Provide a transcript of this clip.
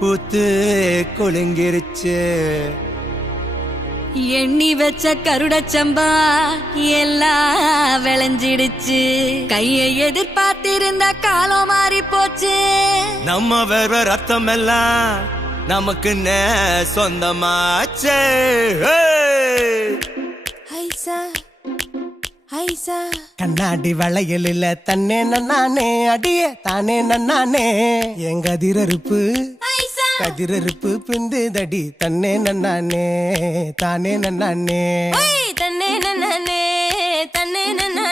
பூத்து குலுங்கிருச்சு. எண்ணி வச்ச கருடச்சம்பா எல்லாம் விளைஞ்சிடுச்சு. கையை எதிர்பார்த்திருந்த காலம் மாறி போச்சு. நம்ம வேற ரத்தம் எல்லாம் நமக்கு சொந்தமாச்சே. கண்ணாடி வளையல் இல்ல தன்னே நன்னானே அடியே தானே நன்னானே. எங்க கதிரறுப்பு கதிரறுப்பு பிந்து தடி தன்னே நன்னானே தானே நன்னானே தன்னே நன்னானே தன்னே நன்னா